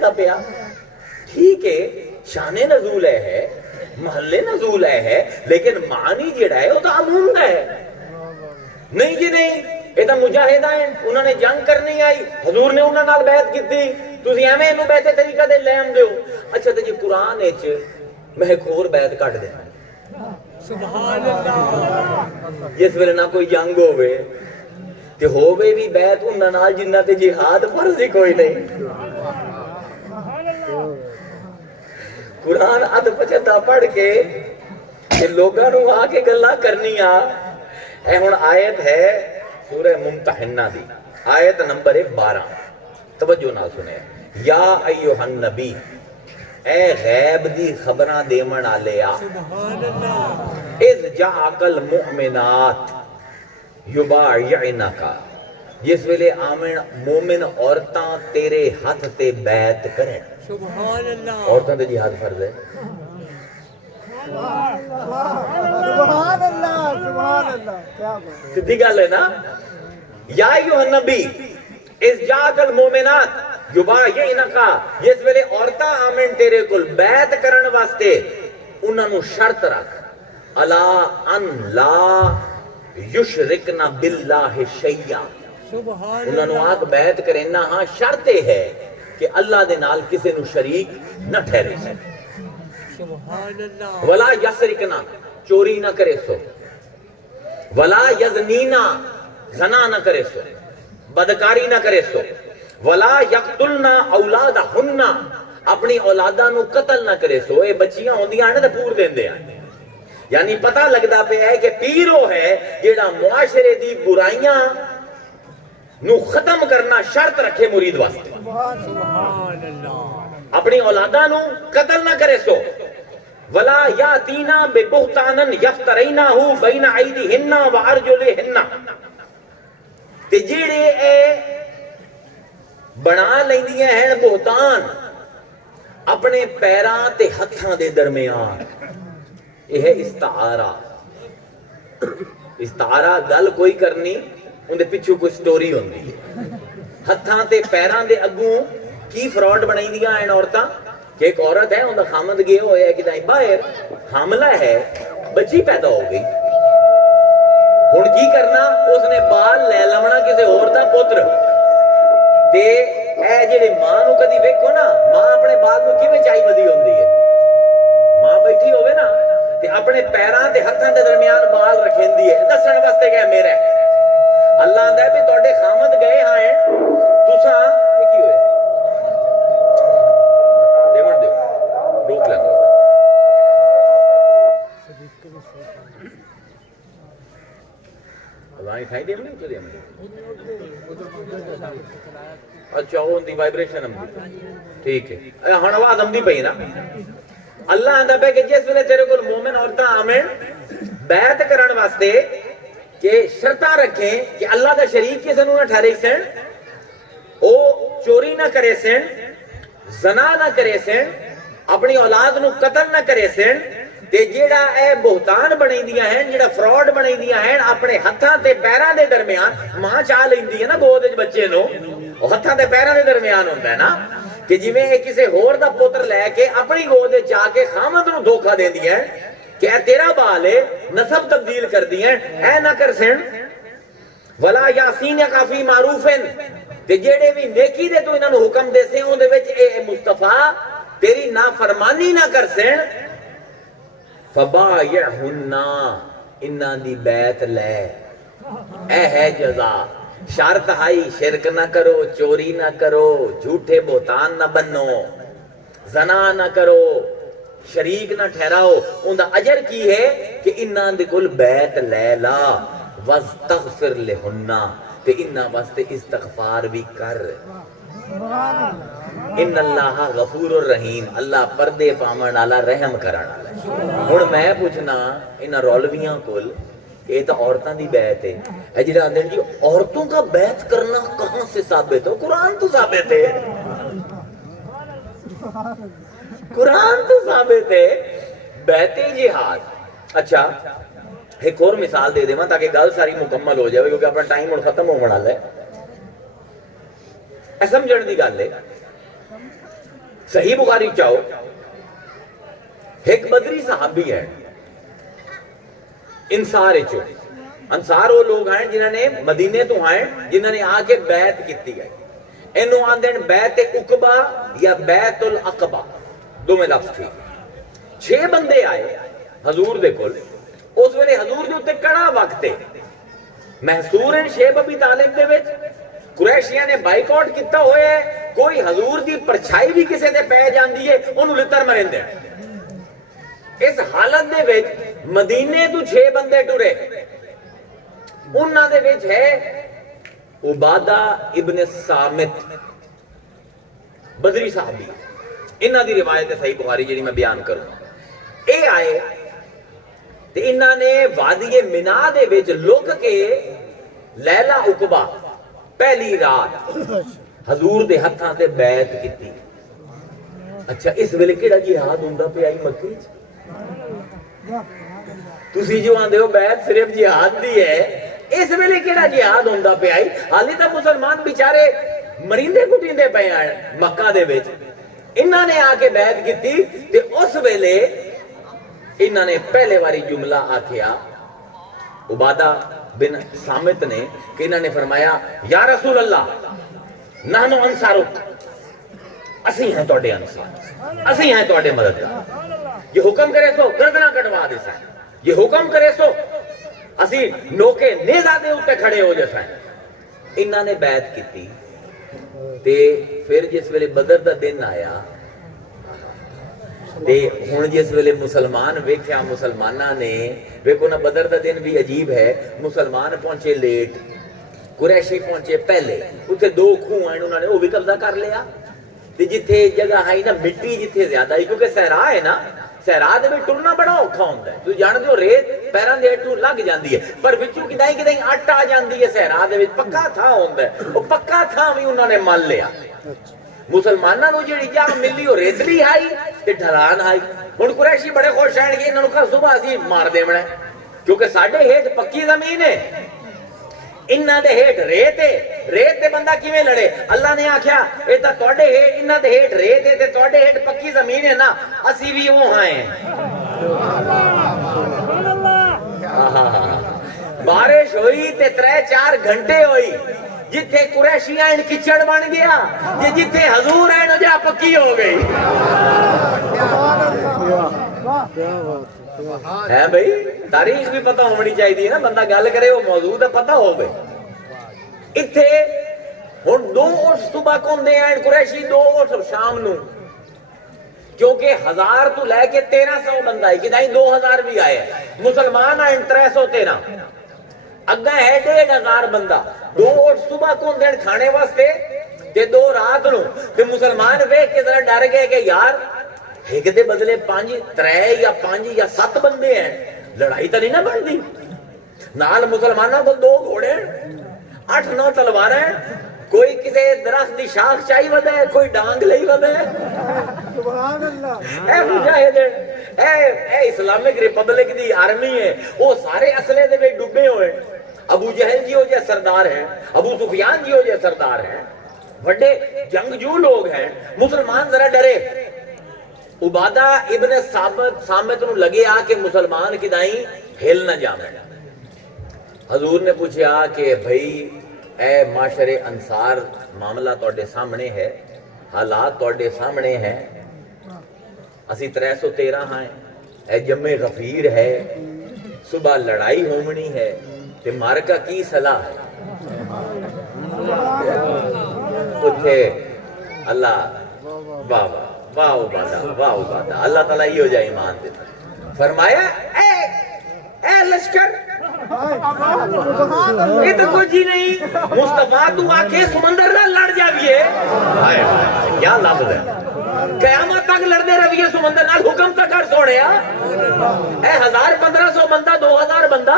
آندا پیا ٹھیک ہے شان نزول ہے محلے نزول ہے لیکن معنی جڑا ہے وہ تو عموم دا ہے نہیں جی نہیں یہ تو مجاہد ہیں انہوں نے جنگ کرنی آئی حضور نے انہوں نے بیعت کی تھی تسی ایویں اینو بیعت طریقہ دے لے آندے ہو اچھا تے جی قرآن وچ میں ایک اور بیعت کٹ دینا سبحان اللہ جس ویلے نہ کوئی جنگ ہوے تے ہوے بھی بیعت انہاں نال جنہ تے جہاد فرض ہی کوئی نہیں قرآن اد پچھتا پڑھ کے کہ لوگاں نو آ کے گلاں کرنیاں اے ہن آیت ہے سورہ ممتحنہ دی آیت نمبر 12 توجہ نال سنے یا ایھا النبی اے غیب دی خبراں دیون والیا سبحان اللہ اذ جاءک المؤمنات یبایعنک جس ویلے آمن مومن عورتاں تیرے ہاتھ تے بیعت کریں سبحان اللہ عورتاں تے جہاد فرض ہے سبحان اللہ سبحان اللہ کیا بات سیدھی گل ہے نا یا ایھا النبی اذ جاءک المؤمنات یبایعنک جس ویلے عورتاں آمن تیرے کول بیعت کرن واسطے انہاں نو شرط رکھ الا ان لا یشرکن باللہ شیئا سبحان انہاں نو اللہ آگ بیعت کرنا ہاں شرط یہ ہے کہ اللہ دے نال کسے نو شریک نہ ٹھہرے سبحان اللہ ولا یسرکنا چوری نہ کرے سو ولا یزنینا زنا نہ کرے سو بدکاری نہ کرے سو ولا یقتلنا اولادہن اپنی اولاداں نو قتل نہ کرے سو اے بچیاں ہوندیاں نے تے پور دیندے ہیں یعنی پتہ لگدا پہ ہے کہ پیرو ہے جیڑا معاشرے دی برائیاں نو ختم کرنا شرط رکھے مرید واسطے سبحان اللہ اپنی اولاداں نو قتل نہ کرے سو ولا یاتینا ببہتان یفترینہ بین ایدیہن وارجلہن تے جیڑے اے بنا لیندیاں ہیں بہتان اپنے پیراں تے ہتھاں دے درمیان یہ ہے استعارہ استعارہ گل کوئی کرنی اندے پیچھو کوئی سٹوری ہوندی ہے ہتھاں تے پیراں دے اگوں کی فراڈ بنائیندیاں ہیں عورتاں کہ ایک عورت ہے اندہ خامد گئے ہوئے ہے کہ دائیں باہر حاملہ ہے بچی پیدا ہو گئی ہن کی کرنا اس نے بال لے لمنا کسے اور دا پتر تے اے جڑے ماں نو کدی ویکھو نا ماں اپنے بال نو کیویں چائی بدی ہوندی ہے ماں بیٹھی ہوئے نا تے اپنے پیراں تے ہتھاں دے درمیان بال رکھیندی ہے دسن واسطے کہ میرا ہے اللہ آندا ہے بھی تواڈے خامد گئے ہیں تساں یہ کی ہوئے دیون دیو روک لگو اللہ کھائی دے نہیں چلے اچھا وہ دی وائبریشن ہم ٹھیک ہے ہن آواز ہم دی پئی نا اللہ آندا پہ کہ جس ویلے تیرے کول مومن عورتاں آمن بیعت کرن واسطے کہ شرطاں رکھیں کہ اللہ دا شریک کسے نو نہ ٹھہرے سن او چوری نہ کرے سن زنا نہ کرے سن اپنی اولاد نو قتل نہ کرے سن تے جیڑا اے بہتان بنائیندیاں ہیں جیڑا فراڈ بنائیندیاں ہیں اپنے ہتھاں تے پیراں دے درمیان ماں چاہ لیندی ہے نا گود وچ بچے نو او ہتھاں تے پیراں دے درمیان ہوندا ہے نا کہ جویں اے کسے ہور دا پتر لے کے اپنی گود وچ جا کے خامد نو دھوکا دیندی ہے کہ اے تیرا بال ہے نسب تبدیل کر دی ہیں اے نہ کر سن ولا یاسین کافی معروفن تے جیڑے بھی نیکی دے تو انہاں نو حکم دے سے اون دے وچ اے مصطفیٰ تیری نافرمانی نہ کر سن فبایعہن انہاں دی بیعت لے اے ہے جزا شرط ہائی شرک نہ کرو چوری نہ کرو جھوٹے بہتان نہ بنو زنا نہ کرو شریک نہ ٹھہراؤ ان دا اجر کی ہے کہ انہاں دے کول بیعت لے لا واستغفر لہن تے انہاں واسطے استغفار بھی کر ان اللہ غفور الرحیم اللہ پردے پامن والا رحم کرن والا ہن میں پوچھنا انہاں رولویاں کول یہ تو عورتوں کی بیعت ہے اے جڑا آندے جی عورتوں کا بیعت کرنا کہاں سے ثابت ہو قرآن تو ثابت ہے قرآن تو ثابت ہے بیعت جہاد اچھا ایک اور مثال دے دیواں تاکہ گل ساری مکمل ہو جائے کیونکہ اپنا ٹائم ہن ختم ہونے والا ہے سمجھن دی گل ہے صحیح بخاری چاہو ایک بدری صحابی ہے انصار چو انصار وہ لوگ ہیں جنہوں نے مدینے تو آئے جنہوں نے آ کے بیعت کیتی ہے انہوں آندے بیعت عقبہ یا بیعت العقبہ دو میں لفظ تھی 6 بندے آئے حضور دے کول اس ویلے حضور دے اوتے کڑا وقت ہے محصور ہیں شیب ابی طالب دے وچ قریشیاں نے بائیکاٹ کیتا ہوئے ہے کوئی حضور دی پرچھائی بھی کسے دے پہ جاندی ہے انہوں لتر مرندے اس حالت دے وچ مدینے تو 6 بندے ٹرے انہاں دے وچ ہے عبادہ ابن صامت بدری صحابی انہاں دی روایت ہے صحیح بخاری جڑی میں بیان کروں اے آئے تے انہاں نے وادی منا دے وچ لک کے لیلہ عقبہ پہلی رات حضور دے ہتھاں تے بیعت کیتی اچھا اس ویلے کیڑا جہاد ہوندا پیا ائی مکے وچ تسی جو آندے ہو بیعت صرف جہاد دی ہے اس ویلے کیڑا جہاد ہوندا پیا ائی حالی تے مسلمان بیچارے مریندے کٹیندے پے ہیں مکہ دے وچ انہاں نے آ کے بیعت کیتی تے اس ویلے انہاں نے پہلے واری جملہ آکھیا عبادہ بن صامت نے کہ انہاں نے فرمایا یا رسول اللہ نحنو انصارک اسی ہیں توڑے انصار اسی ہیں توڑے مددگار یہ حکم کرے تو گردنہ کٹوا دے سائیں یہ حکم کرے تو اسی نوکے نیزہ دے ہوتے کھڑے ہو جیسا ہیں انہاں نے بیعت کیتی تے پھر جس ویلے بدر دا دن آیا تے ہن جس ویلے مسلمان ویکھیا مسلماناں نے ویکھو نا بدر دا دن بھی عجیب ہے مسلمان پہنچے لیٹ قریشی پہنچے پہلے اتھے 2 کھوہ ہیں انہوں نے وہ بھی قبضہ کر لیا تے جتھے جگہ ہے نا مٹی جتھے زیادہ ہے کیونکہ صحرا ہے نا صحرا دے وچ ٹرنا بڑا اوکھا ہوندا ہے تو جان دیو ریت پیراں دے ہیٹھوں لگ جاندی ہے پر وچوں کدائیں کدائیں اٹ آ جاندی ہے صحرا دے وچ پکا تھا ہوندا ہے او پکا تھا بھی انہوں نے مان لیا مسلماناں نو جڑی جا ملی او ریتلی آئی تے ڈھلان آئی ہن قریشی بڑے خوش ہیں کہ انہاں نوں کل صبح اسی مار دیونا ہے کیونکہ ساڈے ہیٹھ پکی زمین ہے انہاں دے ہیٹھ ریت تے بندہ کیویں لڑے اللہ نے آکھیا اے تا تواڈے ہیٹھ انہاں دے ہیٹھ ریت ہے تے تواڈے ہیٹھ پکی زمین ہے نا اسی بھی وہ ہیں بارش ہوئی تے 3-4 گھنٹے ہوئی جتھے قریشی ہیں کچڑ بن گیا جتھے حضور ہیں جا پکی ہو گئی ہے بھئی تاریخ بھی پتہ ہونی چاہیے نا بندہ گل کرے وہ موجود ہے پتہ ہو گئے اتھے ہن 2 اٹھ صبح کون دے ہیں قریشی 2 اٹھ شام نو کیونکہ 1000 تو لے کے 1300 بندہ ہے کدائیں 2000 بھی آئے مسلمان آئیں 313 اگا ہے 1500 بندہ 2 اٹھ صبح کون دین کھانے واسطے تے 2 رات نو تے مسلمان ویکھ کے ذرا ڈر گئے کہ یار ایک دے بدلے 5 3 یا 5 یا 7 بندے ہیں لڑائی تو نہیں نہ بڑھتی نال مسلمانوں کو 2 گھوڑے 8-9 تلواریں کوئی کسی درخت دی شاخ چاہی ودا ہے کوئی ڈانگ لئی ودا ہے سبحان اللہ اے مجاہد اے اسلامک ریپبلک دی آرمی ہے وہ سارے اسلحے دے وچ ڈوبے ہوئے ابو جہل جی ہو جائے سردار ہیں ابو سفیان جی ہو جائے سردار ہیں بڑے جنگجو لوگ ہیں مسلمان ذرا ڈرے عبادہ ابن صامت نو لگے آ کہ مسلمان کدائیں ہل نہ جاویں حضور نے پوچھا کہ بھئی اے معاشر انصار معاملہ توڑے سامنے ہے حالات توڑے سامنے ہیں اسی 313 ہیں اے جمع غفیر ہے صبح لڑائی ہومنی ہے تے مارکہ کی صلاح ہے اٹھے اللہ واہ واہ واہ عبادہ اللہ تعالیٰ یہ ہو جائے ایمان دیتا فرمایا اے لشکر یہ تو کچھ ہی نہیں مصطفیٰ تو آکے سمندر نہ لڑ جاویے کیا لفظ ہے قیامت تک لڑنے رویے سمندر نال حکم تک کر سوڑیا اے 1500 بندہ 2000 بندہ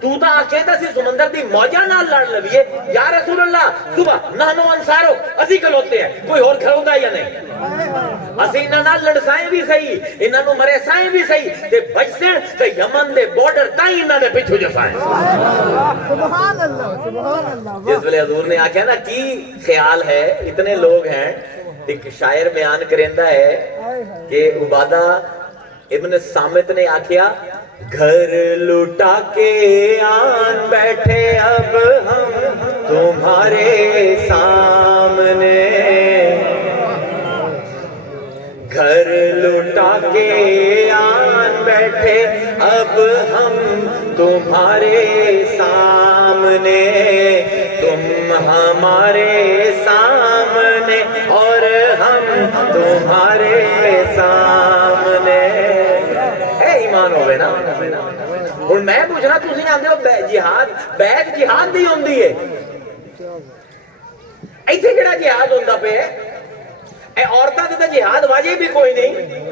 تو تا آکے تا سی سمندر دی موجہ نال لڑ لویے یا رسول اللہ صبح نحنو انصارو اسی کلوتے ہیں کوئی اور کھڑوندہ یا نہیں اسی انہاں نال لڑسائیں بھی صحیح انہاں نو مرے سائیں بھی صحیح تے بچسیں تے یمن دے بورڈر تائیں انہاں دے پچھو جسائیں سبحان اللہ سبحان اللہ جس ویلے حضور نے آکھیا نا کی خیال ہے اتنے لوگ ہیں ایک شاعر بیان کریندا ہے کہ عبادہ ابن سامت نے آکھیا گھر لٹا کے آن بیٹھے اب ہم تمہارے سامنے گھر لٹا کے آن بیٹھے اب ہم تمہارے سامنے تم ہمارے سامنے اور ہم تمہارے سامنے ہے ایمان ہوئے نا اور میں پوچھنا تسی آندے ہو جہاد بیعت جہاد بھی ہوندی ہے ایتھے کیڑا جہاد ہوندا پے اے عورتاں تے جہاد واجب بھی کوئی نہیں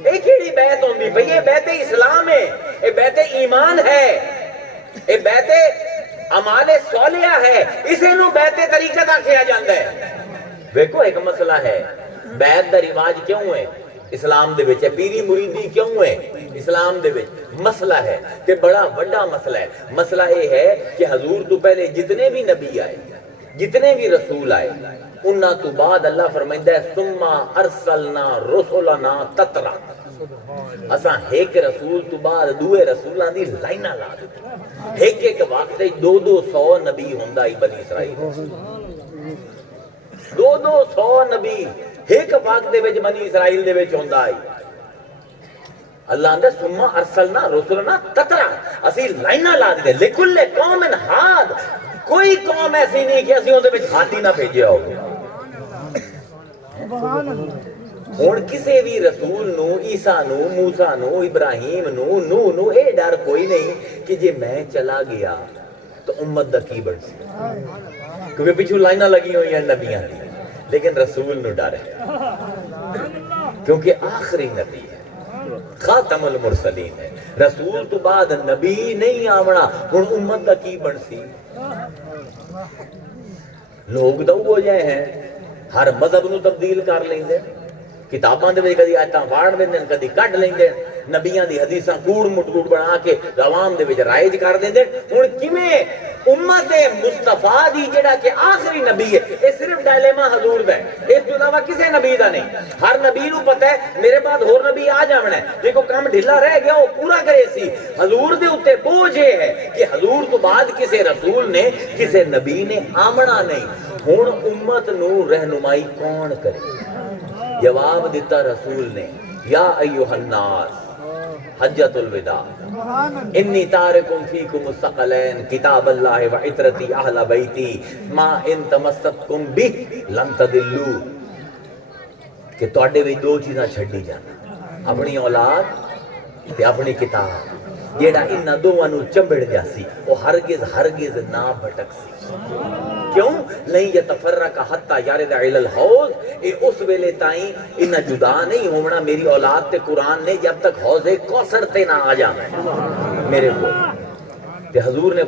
اے کیڑی بیعت ہوندی پئی یہ بیعت اسلام ہے اے بیعت ایمان ہے اے بیعت اعمال صالحہ ہے اسے نو بیعت طریقت آکھیا جاندا ہے ویکھو ایک مسئلہ ہے بیعت دا رواج کیوں ہے اسلام دے وچ پیری مریدی کیوں ہے اسلام دے وچ مسئلہ ہے کہ بڑا بڑا مسئلہ ہے مسئلہ یہ ہے کہ حضور تو پہلے جتنے بھی نبی آئے جتنے بھی رسول آئے انہاں تو بعد اللہ فرمائندہ ہے ثم ارسلنا رسولنا تترا اساں ایک رسول تو بعد دوے رسولاں دی لائناں لا دتی ایک وقت 200 نبی ہوندا ہی بنی اسرائیل 200 نبی ایک وقت دے وچ بنی اسرائیل دے وچ ہوندا ہے اللہ اندر ثم ارسلنا رسولنا تترا اسی لائناں لا دتے لکل قوم ہاد کوئی قوم ایسی نہیں کہ اسی اون دے وچ ہاتھی نہ بھیجیا ہوگا ہن کسے بھی رسول نو عیسیٰ نو موسیٰ نو ابراہیم نو نوح نو اے ڈر کوئی نہیں کہ جے میں چلا گیا تو امت دا کی بن سی کیونکہ پیچھے لائناں لگی ہوئی ہیں نبیاں دی لیکن رسول نو ڈر ہے کیونکہ آخری نبی ہے خاتم المرسلین ہے رسول تو بعد نبی نہیں آونا ہن امت دا کی بن سی لوگ تو ہو جائے ہیں ہر مذہب نو تبدیل کر لیں دے کتاباں دے وچ کدی آیتاں واڑ دیندے کدی کڈ لیندے نبیاں دی حدیثاں کوڑ مٹکوڑ بنا کے عوام دے وچ رائج کر دیندے ہن کیویں امت مصطفیٰ دی جڑا کہ آخری نبی ہے یہ صرف ڈائلیما حضور دا ہے اس تو علاوہ کسے نبی دا نہیں ہر نبی نو پتہ ہے میرے بعد ہور نبی آ جاونا ہے جے کو کام ڈھیلا رہ گیا وہ پورا کرے سی حضور دے اوتے بوجھ ہے کہ حضور تو بعد کسے رسول نے کسے نبی نے آمنا نہیں ہن امت نو رہنمائی کون کرے جواب دیتا رسول نے یا ایوہ الناس حجت الوداع انی تارکم فیکم الثقلین کتاب اللہ و عطرتی اہل بیتی ما ان تمسکتم بہ لن تضلوا کہ تواڈے وچ دو چیزاں چھڈی جان اپنی اولاد تے اپنی کتاب جیڑا انہاں دوواں نو چمبڑ جاسی او ہرگز نہ بھٹک سی کیوں نہیں یتفرق حتی یارد علی الحوض اے اس ویلے تائیں انہاں جدا نہیں ہونا میری اولاد تے قرآن نے جب تک حوض کوثر تے نہ آ جانا ہے میرے کو تے حضور نے